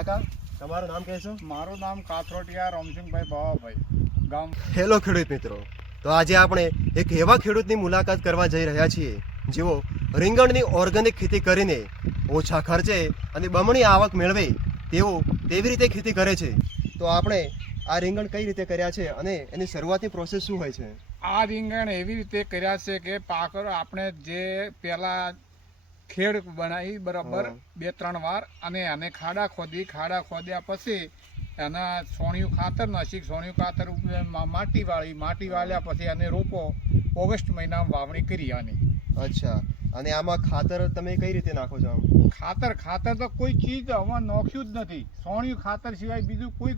કાકા તમારું નામ કહેશો? મારું નામ કાથરોટિયા રામસિંહભાઈ બાવાભાઈ, ગામ. હેલો ખેડૂત મિત્રો, તો આજે આપણે એક એવા ખેડૂતની મુલાકાત કરવા જઈ રહ્યા છીએ જેઓ રીંગણની ઓર્ગેનિક ખેતી કરીને ઓછા ખર્ચે અને બમણી આવક મેળવે તેવી રીતે ખેતી કરે છે. તો આપણે આ રીંગણ કઈ રીતે કર્યા છે અને એની શરૂઆતની પ્રોસેસ શું હોય છે? આ રીંગણ એવી રીતે કર્યા છે કે પાકર આપણે જે પહેલા ખેડ બનાવી બરાબર 2-3 વાર અને આને ખાડા ખોદ્યા પછી એના સોણિયું ખાતર નાસી, સોણિયું ખાતર માટી વાળ્યા પછી અને રોપો ઓગસ્ટ મહિનામાં વાવણી કરી આની. અચ્છા, અને આમાં ખાતર તમે કઈ રીતે નાખો છો? ખાતર તો કોઈ ચીજ આમાં નાખ્યું જ નથી. સોણિયું ખાતર સિવાય બીજું કોઈ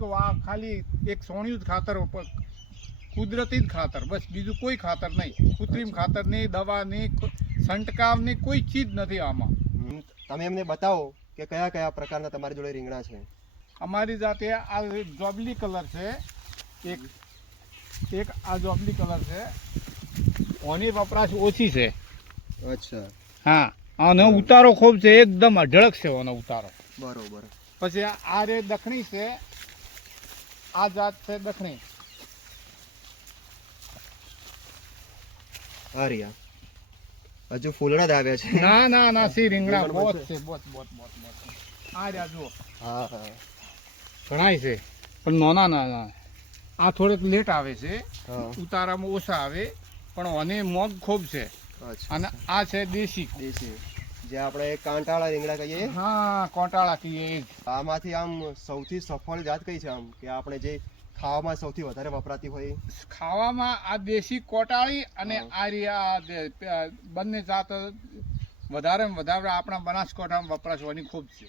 ખાલી એક સોણિયું જ ખાતર, કુદરતી જ ખાતર, બસ બીજું કોઈ ખાતર નહીં. કૃત્રિમ ખાતર નહીં, દવા નહીં, છંટકાવ નહીં, કોઈ ચીજ નથી આમાં. તમે એમને બતાવો કે કયા કયા પ્રકારના તમારી જોડે રીંગણા છે. અમારી જાતે આ જોબલી કલર છે, એક આ જોબલી કલર છે, ઓની વપરાશ ઓછી છે. અચ્છા, હા, આનો ઉતારો ખૂબ છે, એકદમ અઢળક છે આનો ઉતારો. બરોબર. પછી આ રે દખણી છે, આ જાત છે દખણી. હજુ ફૂલડા જ આવ્યા છે. ના સી રીંગણા બોત છે, બોત. આ રહ્યા જુઓ. હા હા, ઘણાય છે પણ નાના. આ થોડેક લેટ આવે છે, હા. ઉતારામાં ઓછા આવે, પણ આને મોગ ખૂબ છે. અચ્છા. અને આ છે દેશી. જે આપણે કાંટાળા રીંગણા કહીએ. હા, કોટાળા કહીએ એ જ. આમાંથી આમ સૌથી સફળ જાત કઈ છે આમ કે આપણે જે ખાવામાં સૌથી વધારે વપરાતી હોય? ખાવામાં આ દેશી કોટાળી અને આ રહ્યા બંને જાત વધારે આપણા બનાસકાંઠામાં વપરાશવાની ખૂબ છે.